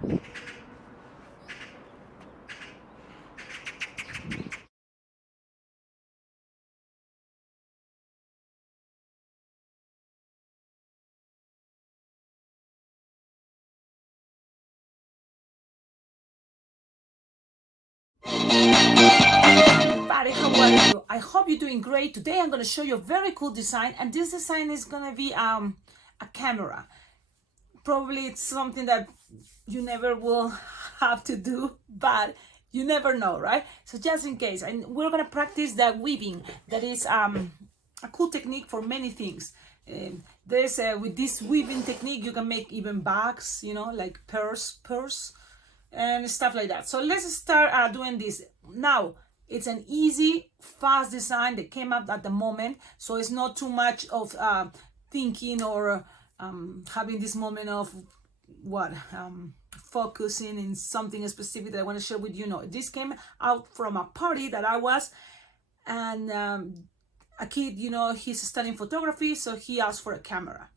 Everybody, how are you? I hope you're doing great. Today I'm going to show you a very cool design, and this design is going to be a camera. Probably it's something that you never will have to do, but you never know, right? So just in case, and we're going to practice the weaving. That is a cool technique for many things. There's with this weaving technique you can make even bags, you know, like purse and stuff like that. So let's start doing this now. It's an easy, fast design that came up at the moment, so it's not too much of thinking or having this moment of focusing in something specific that I want to share with you. No, this came out from a party that I was, and a kid, you know, he's studying photography, so he asked for a camera,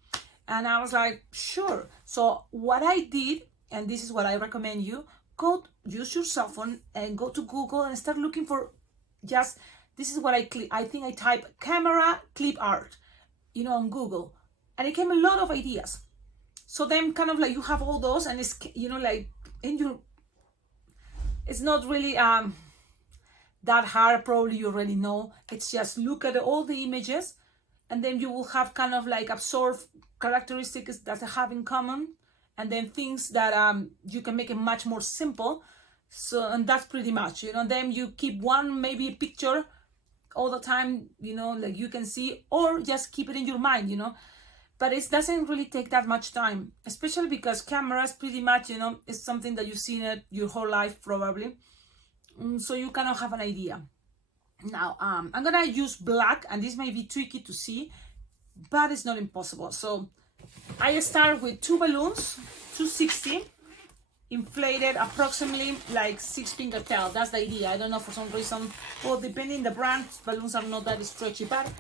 and I was like, sure. So what I did, and this is what I recommend you, go use your cell phone and go to Google and start looking for just, this is what I think I type camera clip art, you know, on Google, and it came a lot of ideas. So then kind of like you have all those, and it's, you know, like in your, it's not really that hard. Probably you already know. It's just look at all the images, and then you will have kind of like absorb characteristics that they have in common, and then things that you can make it much more simple. So, and that's pretty much, you know, then you keep one maybe picture all the time, you know, like you can see, or just keep it in your mind, you know. But it doesn't really take that much time, especially because cameras pretty much, you know, is something that you've seen it your whole life probably. So you kind of have an idea. Now, I'm gonna use black, and this may be tricky to see, but it's not impossible. So I start with two balloons, 260, inflated approximately like 6-finger tail. That's the idea. I don't know, for some reason, well, depending the brand, balloons are not that stretchy, but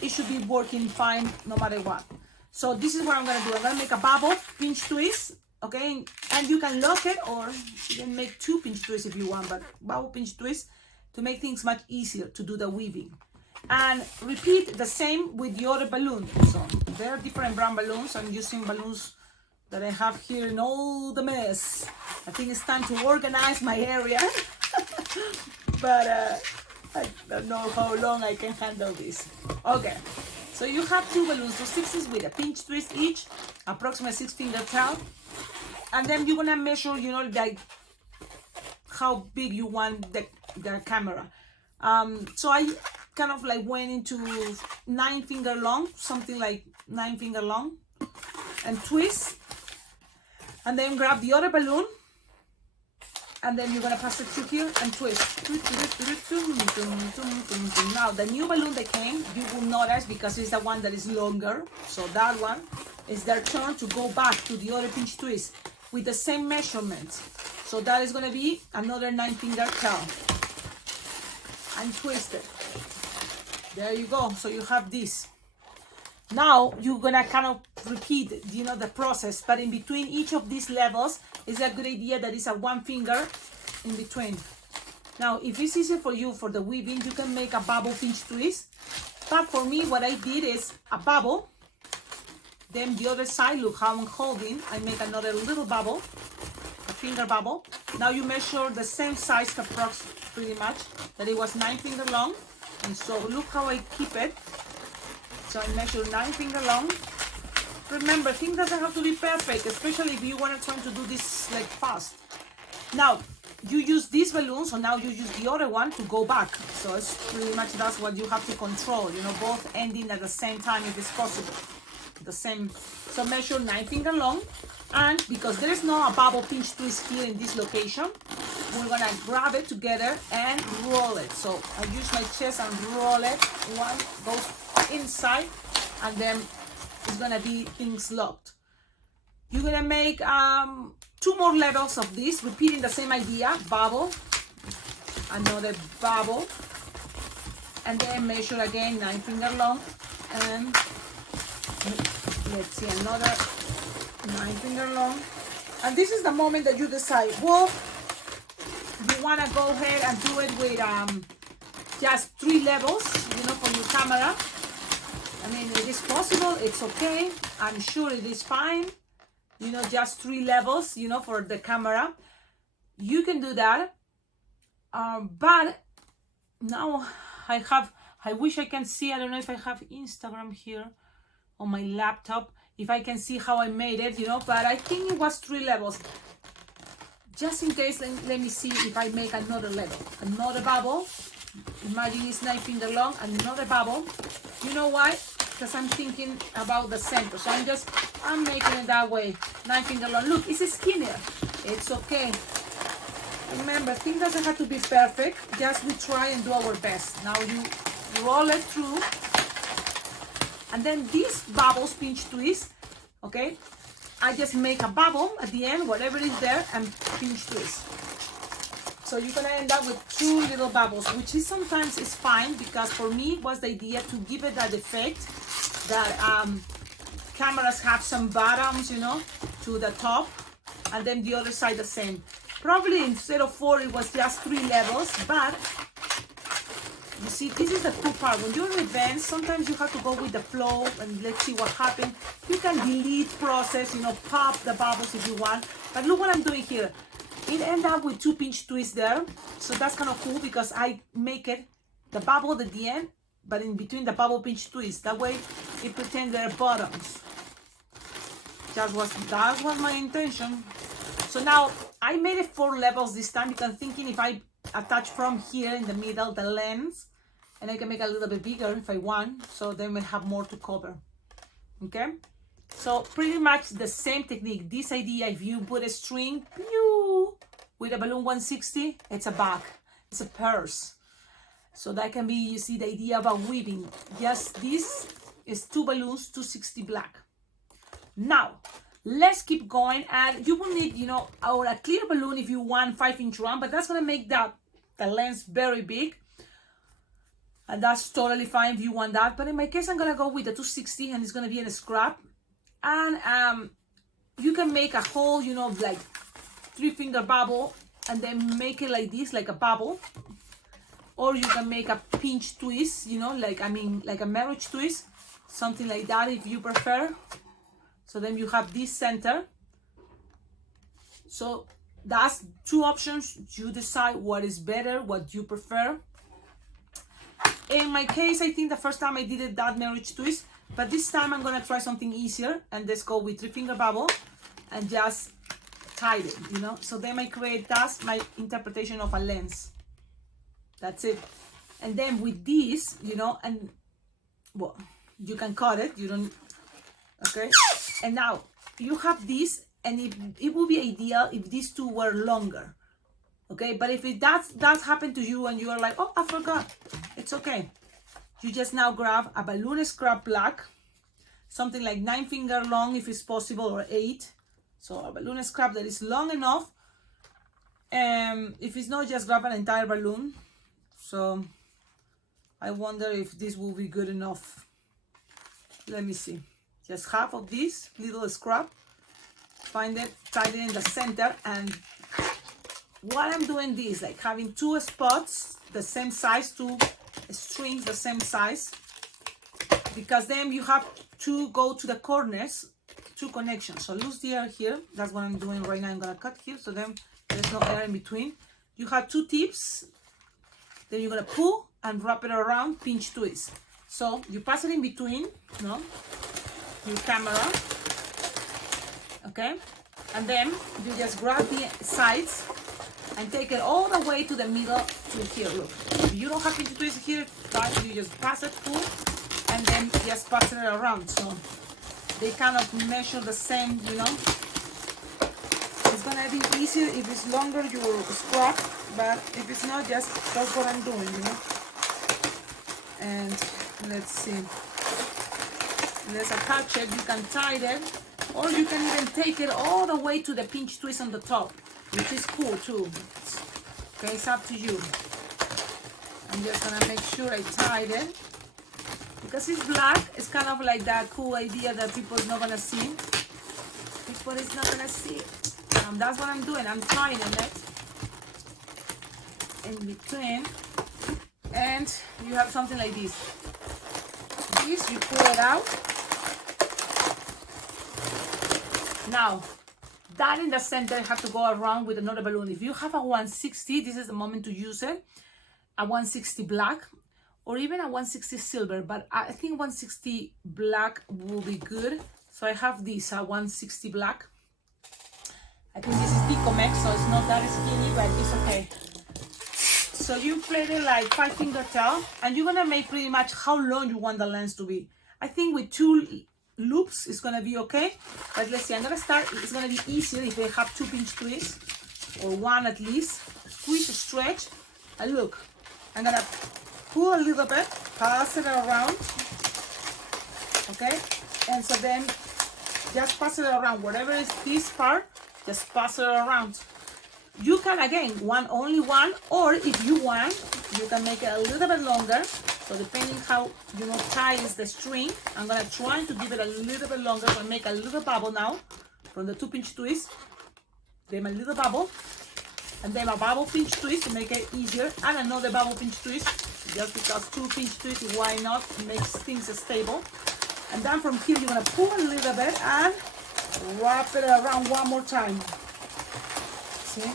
it should be working fine no matter what. So this is what I'm gonna do. I'm gonna make a bubble pinch twist, okay? And you can lock it, or you can make 2 pinch twists if you want, but bubble pinch twist to make things much easier to do the weaving. And repeat the same with the other balloon. So there are different brand balloons. I'm using balloons that I have here in all the mess. I think it's time to organize my area. But I don't know how long I can handle this. Okay, so you have 2 balloons, so 6s with a pinch twist each, approximately 6-finger tail. And then you're gonna measure, you know, like how big you want the camera. So I kind of like went into 9-finger long, something like 9-finger long, and twist, and then grab the other balloon, and then you're gonna pass it through here and twist. Now the new balloon that came, you will notice, because it's the one that is longer, so that one is their turn to go back to the other pinch twist with the same measurements. So that is gonna be another 9-finger tail and twist it. There you go. So you have this. Now you're gonna kind of repeat, you know, the process, but in between each of these levels is a good idea that is a 1 finger in between. Now, if it's easier for you for the weaving, you can make a bubble pinch twist. But for me, what I did is a bubble. Then the other side, look how I'm holding. I make another little bubble, a finger bubble. Now you measure the same size approx pretty much, that it was 9-finger long. And so look how I keep it. So I measure 9-finger long. Remember, things doesn't have to be perfect, especially if you want to try to do this like fast. Now, you use this balloon, so now you use the other one to go back. So it's pretty much that's what you have to control, you know, both ending at the same time if it's possible. The same, so measure 9-finger long, and because there is no a bubble pinch twist here in this location, we're gonna grab it together and roll it. So I use my chest and roll it. One goes inside, and then it's gonna be things locked. You're gonna make 2 more levels of this, repeating the same idea. Bubble, another bubble, and then measure again 9-finger long, and let's see, another 9-finger long, And this is the moment that you decide, well, you want to go ahead and do it with just 3 levels, for your camera. I mean, it is possible, it's okay. I'm sure it is fine. Just 3 levels, for the camera. You can do that. But now I wish I can see, I don't know if I have Instagram here on my laptop, if I can see how I made it, but I think it was 3 levels. Just in case, let me see if I make another level, another bubble. Imagine it's 9 finger long, another bubble. You know why? Because I'm thinking about the center. So I'm making it that way, 9 finger long. Look, it's skinnier. It's okay. Remember, things doesn't have to be perfect. Just we try and do our best. Now you roll it through. And then these bubbles, pinch twist, okay? I just make a bubble at the end, whatever is there, and pinch twist. So you're gonna end up with 2 little bubbles, which is sometimes is fine, because for me was the idea to give it that effect that cameras have some bottoms, to the top, and then the other side the same. Probably instead of 4, it was just 3 levels, but you see, this is the cool part. When you're in events, sometimes you have to go with the flow and let's see what happens. You can delete process, pop the bubbles if you want. But look what I'm doing here. It ends up with 2 pinch twists there. So that's kind of cool because I make it the bubble at the end, but in between the bubble pinch twist. That way it pretends they're bottoms. That was my intention. So now I made it 4 levels this time because I'm thinking if I attach from here in the middle the lens, and I can make it a little bit bigger if I want, so then we have more to cover. Okay, so pretty much the same technique. This idea, if you put a string with a balloon 160, it's a bag, it's a purse. So that can be, you see the idea about weaving. Yes, this is 2 balloons, 260 black. Now let's keep going, and you will need, or a clear balloon if you want 5-inch round, but that's gonna make the lens very big, and that's totally fine if you want that. But in my case, I'm gonna go with the 260, and it's gonna be in a scrap. And you can make a whole, like 3-finger bubble, and then make it like this, like a bubble, or you can make a pinch twist, like a marriage twist, something like that if you prefer. So then you have this center. So that's 2 options. You decide what is better, what you prefer. In my case, I think the first time I did it that marriage twist, but this time I'm gonna try something easier, and let's go with 3-finger bubble and just tie it, So then I create, that's my interpretation of a lens. That's it. And then with this, and well, you can cut it, okay? And now you have this, and it would be ideal if these 2 were longer, okay? But if it does happen to you and you are like, oh, I forgot, it's okay. You just now grab a balloon scrap black, something like 9 finger long if it's possible, or 8. So a balloon scrap that is long enough. If it's not, just grab an entire balloon. So I wonder if this will be good enough. Let me see. Just half of this little scrap, find it, tie it in the center, and what I'm doing this, like having 2 spots the same size, 2 strings the same size, because then you have to go to the corners, 2 connections. So lose the air here, that's what I'm doing right now. I'm gonna cut here, so then there's no air in between. You have 2 tips, then you're gonna pull and wrap it around, pinch twist. So you pass it in between, your camera, okay, and then you just grab the sides and take it all the way to the middle to here. Look, if you don't have pinch twist here, you just pass it, pull, and then just pass it around, so they kind of measure the same. It's gonna be easier if it's longer, you will scrap, but if it's not, just that's what I'm doing, And let's see. Let's attach it. You can tie it, or you can even take it all the way to the pinch twist on the top, which is cool too. Okay, it's up to you. I'm just gonna make sure I tied it because it's black. It's kind of like that cool idea that people is not gonna see. People is not gonna see. That's what I'm doing. I'm tying it in between, and you have something like this. This, you pull it out. Now, that in the center, you have to go around with another balloon. If you have a 160, this is the moment to use it. A 160 black, or even a 160 silver, but I think 160 black will be good. So I have this, a 160 black. I think this is Picomex, so it's not that skinny, but it's okay. So you plait it like 5-finger tail, and you're gonna make pretty much how long you want the lens to be. I think with 2 loops it's gonna be okay, but let's see. I'm gonna start. It's gonna be easier if they have 2 pinch twists, or 1 at least. Squeeze, stretch, and look. I'm gonna pull a little bit, pass it around, okay? And so then just pass it around. Whatever is this part, just pass it around. You can, again, only one, or if you want, you can make it a little bit longer. So depending how, tight is the string, I'm gonna try to give it a little bit longer. I'm gonna make a little bubble now from the 2 pinch twist. Then a little bubble. And then a bubble pinch twist to make it easier, and another bubble pinch twist, just because 2 pinch twists, why not? It makes things stable. And then from here, you're gonna pull a little bit and wrap it around one more time. See?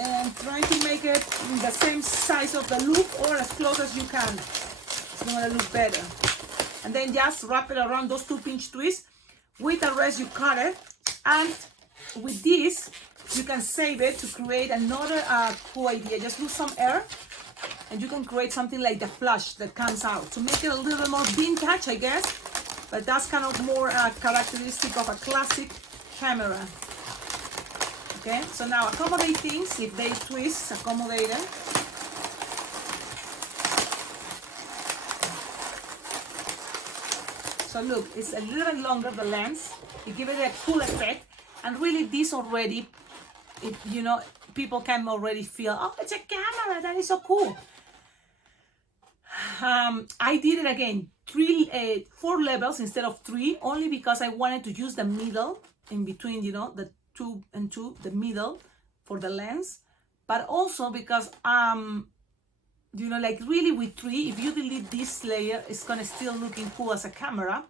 And try to make it the same size of the loop, or as close as you can. It's gonna look better. And then just wrap it around those 2 pinch twists. With the rest, you cut it. And with this, you can save it to create another cool idea. Just lose some air, and you can create something like the flash that comes out to make it a little bit more vintage, I guess. But that's kind of more characteristic of a classic camera. Okay, so now accommodate things. If they twist, accommodate them. So look, it's a little bit longer, the lens. You give it a cool effect, and really this already, people can already feel, oh, it's a camera, that is so cool. I did it again, 4 levels instead of 3, only because I wanted to use the middle in between, the 2 and 2, the middle for the lens, but also because, like really with 3, if you delete this layer, it's gonna still looking cool as a camera.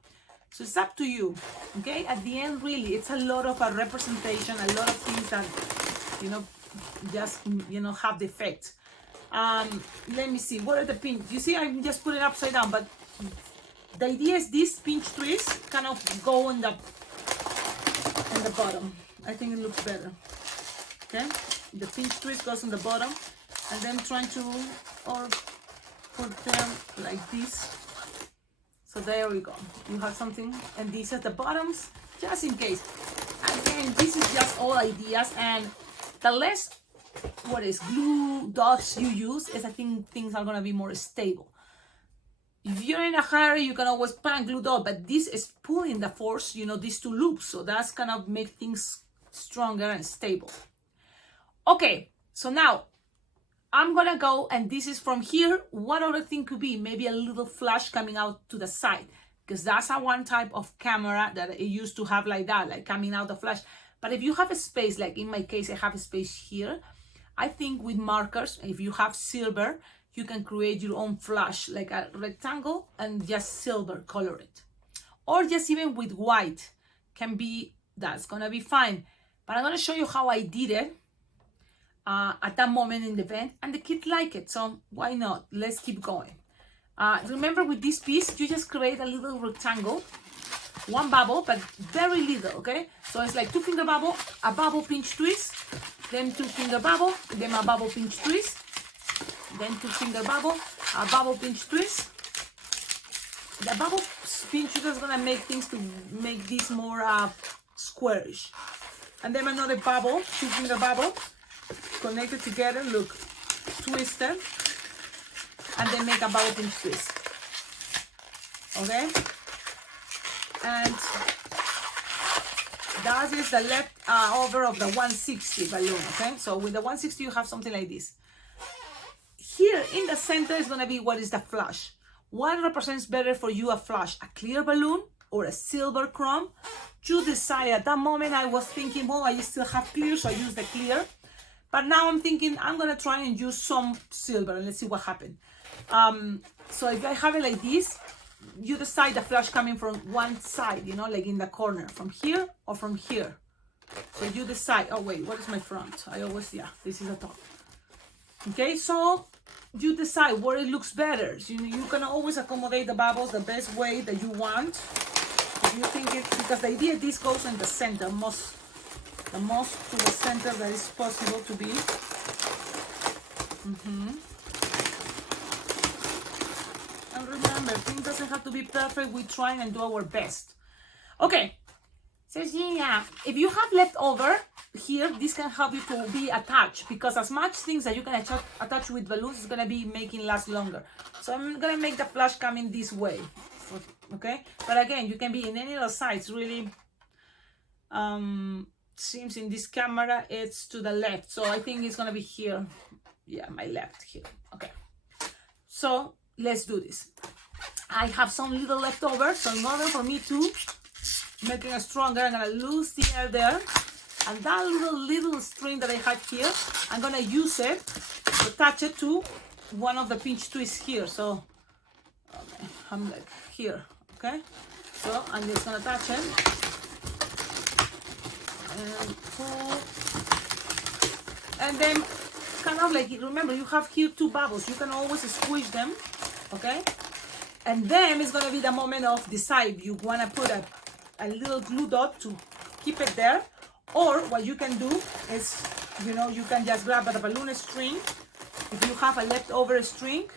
So it's up to you, okay? At the end, really, it's a lot of a representation, a lot of things that, just, have the effect. Let me see, what are the pinch? You see, I'm just putting it upside down, but the idea is this pinch twist kind of go in the bottom. I think it looks better, okay? The pinch twist goes on the bottom, and then trying to, or put them like this. So there we go. You have something, and these are the bottoms, just in case. Again, this is just all ideas, and the less glue dots you use, is I think things are gonna be more stable. If you're in a hurry, you can always pan glue dot, but this is pulling the force, these 2 loops, so that's gonna make things stronger and stable. Okay, so now I'm gonna go, and this is from here. What other thing could be? Maybe a little flash coming out to the side, because that's a one type of camera that it used to have like that, like coming out the flash. But if you have a space, like in my case, I have a space here, I think with markers, if you have silver, you can create your own flash, like a rectangle, and just silver color it. Or just even with white, can be, that's gonna be fine. But I'm gonna show you how I did it at that moment in the event, and the kids like it, so why not? Let's keep going. Remember, with this piece, you just create a little rectangle, 1 bubble, but very little, okay? So it's like 2-finger bubble, a bubble pinch twist, then 2-finger bubble, then a bubble pinch twist, then 2-finger bubble, a bubble pinch twist. The bubble pinch twist is gonna make things to make this more squarish. And then another bubble, 2-finger bubble, connected together, look, twisted, and then make a bubble pinch twist. Okay? And that is the leftover of the 160 balloon, okay? So with the 160, you have something like this. Here in the center is gonna be what is the flash. What represents better for you a flash? A clear balloon or a silver chrome. You decide. At that moment I was thinking, well, I still have clear, so I use the clear. But now I'm thinking I'm gonna try and use some silver and let's see what happens. So if I have it like this, you decide the flash coming from one side, you know, like in the corner, from here or from here. So you decide. Oh wait, what is my front? I always, yeah, this is the top. Okay, so you decide where it looks better. You can always accommodate the bubbles the best way that you want. If you think it, because the idea this goes in the center, the most to the center that is possible to be. And remember, things doesn't have to be perfect. We try and do our best. Okay, Cecilia, if you have leftover here, this can help you to be attached, because as much things that you can attach with balloons is gonna be making last longer. So I'm gonna make the flash coming this way, okay? But again, you can be in any other side. It's really seems in this camera it's to the left, so I think it's gonna be here. Yeah, my left here. Okay, so let's do this. I have some little leftover, so in order for me to make it stronger, I'm gonna lose the air there, and that little string that I have here, I'm gonna use it to attach it to one of the pinch twists here. So okay, I'm like here, okay, so I'm just gonna attach it and pull, and then kind of like, remember you have here two bubbles, you can always squish them, okay? And then it's gonna be the moment of decide. You wanna put a little glue dot to keep it there, or what you can do is, you know, you can just grab the balloon string, if you have a leftover string,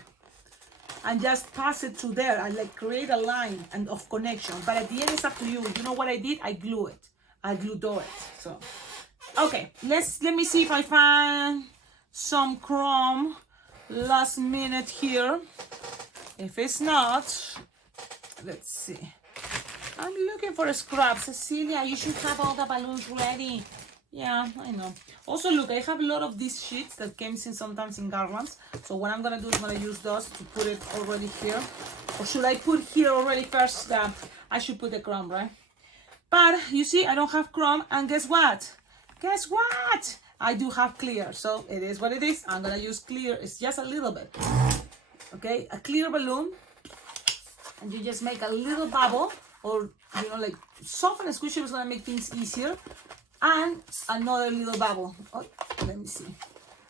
and just pass it through there and like create a line and of connection. But at the end it's up to you. You know what I did? I glue it. I glue it. So okay, let me see if I find some chrome last minute here. If it's not, let's see. I'm looking for a scrap. Cecilia, you should have all the balloons ready. Yeah, I know. Also, look, I have a lot of these sheets that came in sometimes in garlands. So what I'm gonna do is gonna use those to put it already here. Or should I put here already first? I should put the chrome, right? But you see, I don't have chrome, and guess what? Guess what? I do have clear, so it is what it is. I'm gonna use clear. It's just a little bit. Okay, a clear balloon, and you just make a little bubble, or you know, like soft and squishy is gonna make things easier. And another little bubble. Oh, let me see.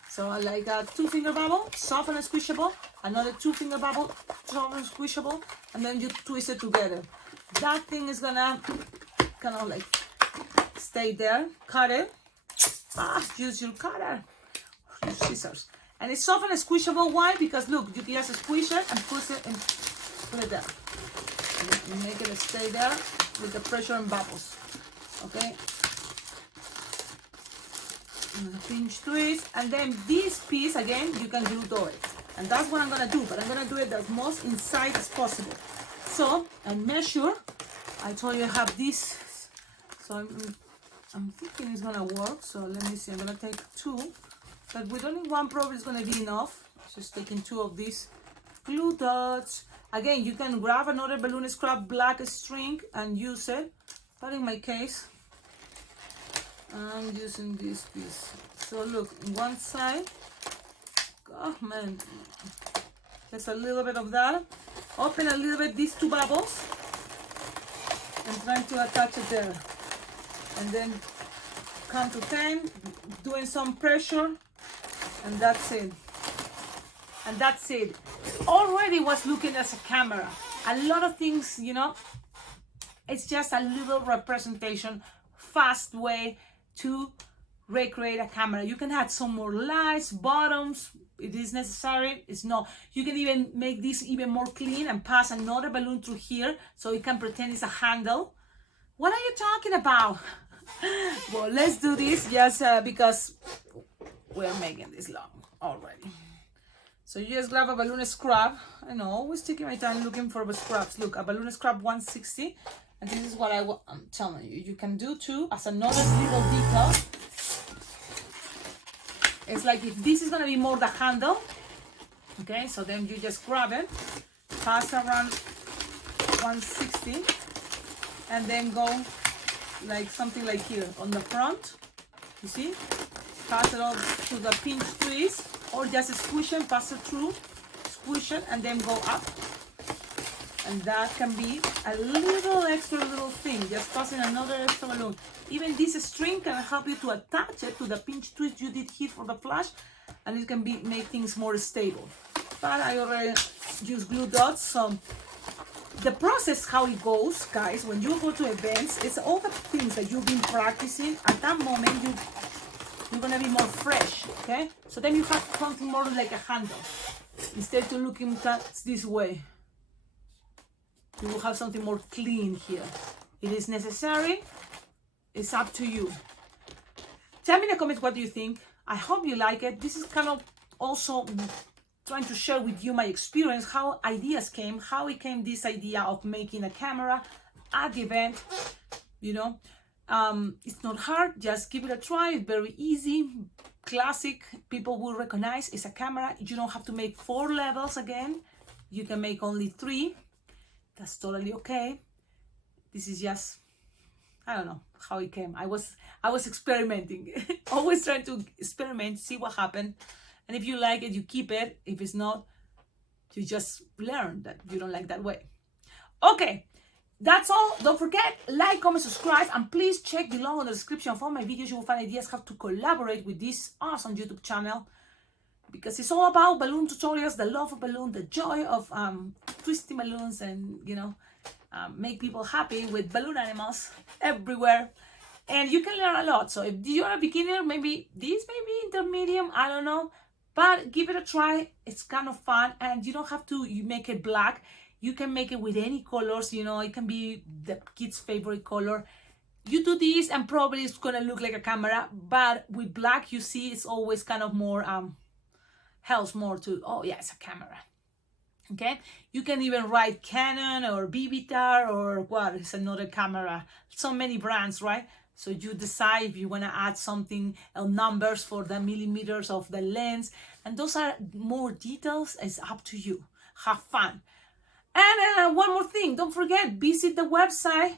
So I like a 2-finger bubble, soft and squishable. Another 2-finger bubble, soft and squishable, and then you twist it together. That thing is gonna kind of like stay there. Cut it. Use your cutter, use scissors, and it's soft and squishable. Why? Because look, you can just squish it and push it and put it there. And make it stay there with the pressure and bubbles. Okay. And pinch twist, and then this piece again you can glue it, and that's what I'm gonna do. But I'm gonna do it as most inside as possible. So I measure. I told you I have this, so I'm thinking it's gonna work. So let me see. I'm gonna take 2, but with only one probably is gonna be enough. Just taking 2 of these glue dots. Again, you can grab another balloon scrap black string and use it, but in my case, I'm using this piece. So look, one side. Oh man, there's a little bit of that. Open a little bit these 2 bubbles and trying to attach it there. And then count to 10, doing some pressure, and that's it. And that's it. Already was looking as a camera. A lot of things, you know, it's just a little representation, fast way to recreate a camera. You can add some more lights, bottoms, it is necessary. It's not. You can even make this even more clean and pass another balloon through here so it can pretend it's a handle. What are you talking about? Well, let's do this just because we're making this long already. So you just grab a balloon scrap. I know, always taking my time looking for the scraps. Look, a balloon scrap 160. And this is what I'm telling you. You can do too as another little detail. It's like if this is going to be more the handle. Okay, so then you just grab it. Pass around 160. and then go like something like here on the front. You see? Pass it off to the pinch twist, or just squish and pass it through, squish it, and then go up. And that can be a little extra little thing, just passing another extra balloon. Even this string can help you to attach it to the pinch twist you did here for the flash, and it can make things more stable. But I already use glue dots, so the process, how it goes, guys, when you go to events, it's all the things that you've been practicing. At that moment, you're gonna be more fresh, okay? So then you have something more like a handle. Instead of looking this way, you will have something more clean here. It is necessary. It's up to you. Tell me in the comments what you think. I hope you like it. This is kind of also trying to share with you my experience, how ideas came, how it came this idea of making a camera at the event. You know, it's not hard. Just give it a try. It's very easy, classic. People will recognize it's a camera. You don't have to make 4 levels again. You can make only 3. That's totally okay. This is just, I don't know how it came. I was experimenting. Always trying to experiment, see what happened. And if you like it, you keep it. If it's not, you just learn that you don't like that way. Okay, that's all. Don't forget, like, comment, subscribe, and please check below in the description of all my videos. You will find ideas how to collaborate with this awesome YouTube channel, because it's all about balloon tutorials, the love of balloon, the joy of twisting balloons, and make people happy with balloon animals everywhere. And you can learn a lot. So if you're a beginner, maybe this may be intermediate, I don't know, but give it a try. It's kind of fun, and you don't have to make it black. You can make it with any colors. It can be the kids' favorite color. You do this and probably it's gonna look like a camera, but with black, you see, it's always kind of more helps more to, oh yeah, it's a camera. Okay, you can even write Canon or Villar or what is another camera. So many brands, right? So you decide if you want to add something, numbers for the millimeters of the lens, and those are more details. It's up to you. Have fun. And one more thing, don't forget, visit the website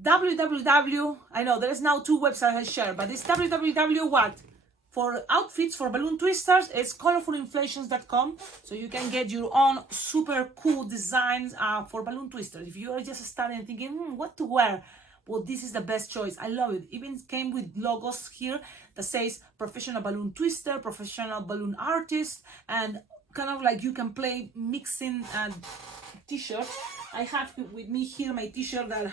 www. I know there's now 2 websites I share, but it's www what? For outfits for balloon twisters, it's colorfulinflations.com, so you can get your own super cool designs for balloon twisters. If you are just starting thinking, what to wear, well, this is the best choice. I love it. Even came with logos here that says professional balloon twister, professional balloon artist, and kind of like you can play mixing t-shirts. I have with me here my t-shirt that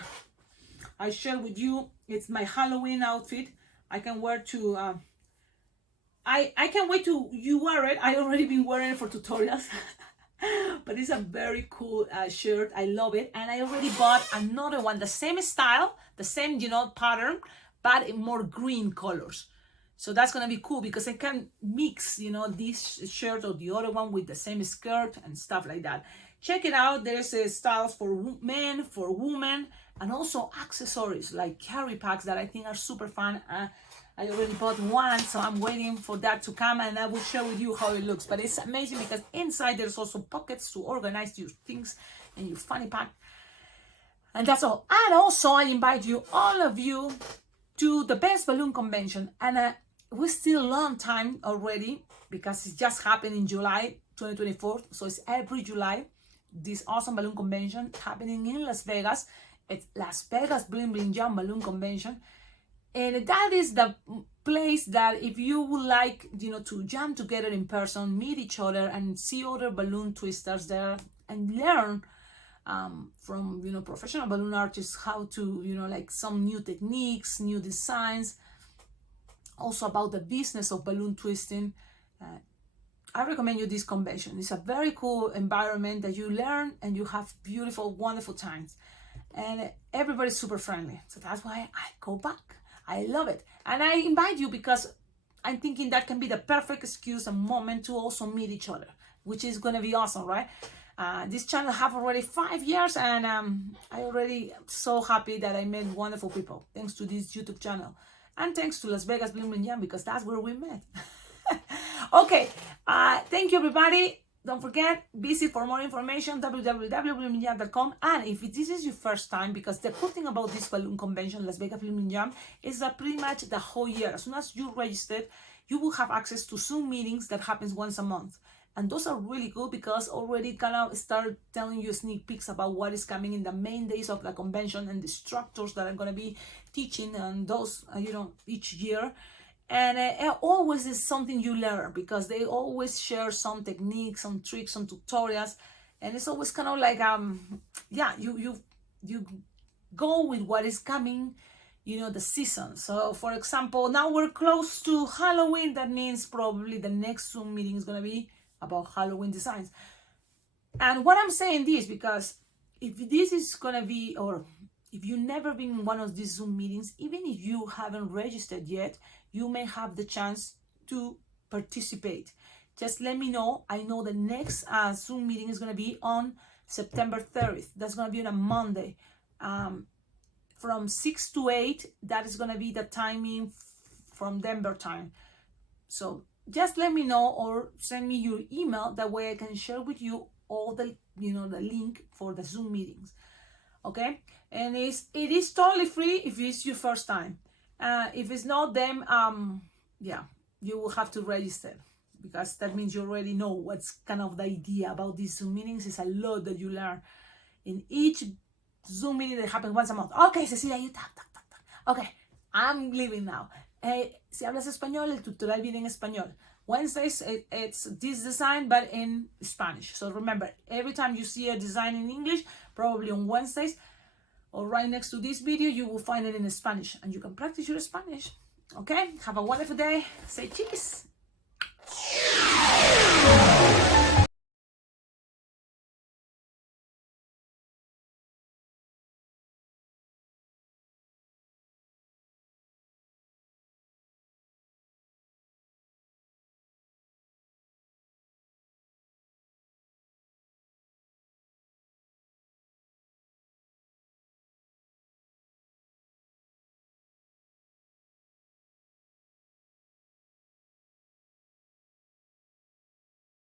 I share with you. It's my Halloween outfit. I can wear to I can't wait to you wear it. I already been wearing it for tutorials. But it's a very cool shirt. I love it. And I already bought another one, the same style, the same, pattern, but in more green colors. So that's going to be cool because I can mix, this shirt or the other one with the same skirt and stuff like that. Check it out. There's styles for men, for women, and also accessories like carry packs that I think are super fun. I already bought one, so I'm waiting for that to come, and I will share with you how it looks. But it's amazing because inside there's also pockets to organize your things and your funny pack. And that's all. And also I invite you, all of you, to the Best Balloon Convention. And we're still a long time already because it just happened in July 2024. So it's every July, this awesome balloon convention happening in Las Vegas. It's Las Vegas Bling Bling Jam Balloon Convention. And that is the place that if you would like, to jam together in person, meet each other and see other balloon twisters there and learn from, professional balloon artists how to, like some new techniques, new designs, also about the business of balloon twisting. I recommend you this convention. It's a very cool environment that you learn and you have beautiful, wonderful times. And everybody's super friendly. So that's why I go back. I love it. And I invite you because I'm thinking that can be the perfect excuse and moment to also meet each other, which is going to be awesome, right? This channel have already 5 years, and I already so happy that I met wonderful people thanks to this YouTube channel. And thanks to Las Vegas Bling Bling Jam, because that's where we met. Okay, thank you everybody. don't forget, visit for more information, www.blueminjam.com. And if this is your first time, because the cool thing about this balloon convention, Las Vegas Blue Minjam, is that pretty much the whole year, as soon as you registered, you will have access to Zoom meetings that happens once a month. And those are really good because already kind of start telling you sneak peeks about what is coming in the main days of the convention and the instructors that I'm going to be teaching and those, each year. And it always is something you learn because they always share some techniques, some tricks, some tutorials, and it's always kind of like you go with what is coming, the season. So for example, now we're close to Halloween. That means probably the next Zoom meeting is gonna be about Halloween designs. And what I'm saying this because if this is gonna be, or if you've never been in one of these Zoom meetings, even if you haven't registered yet, you may have the chance to participate. Just let me know. I know the next Zoom meeting is going to be on September 30th. That's going to be on a Monday. From 6 to 8, that is going to be the timing from Denver time. So just let me know or send me your email. That way I can share with you all the, the link for the Zoom meetings. Okay? And it is totally free if it's your first time. If it's not, then you will have to register because that means you already know what's kind of the idea about these Zoom meetings. It's a lot that you learn in each Zoom meeting that happens once a month. Okay, Cecilia, you talk. Okay, I'm leaving now. Si hablas español, el tutorial viene en español. Wednesdays, it's this design, but in Spanish. So remember, every time you see a design in English, probably on Wednesdays, or right next to this video, you will find it in Spanish and you can practice your Spanish. Okay, have a wonderful day. Say cheese.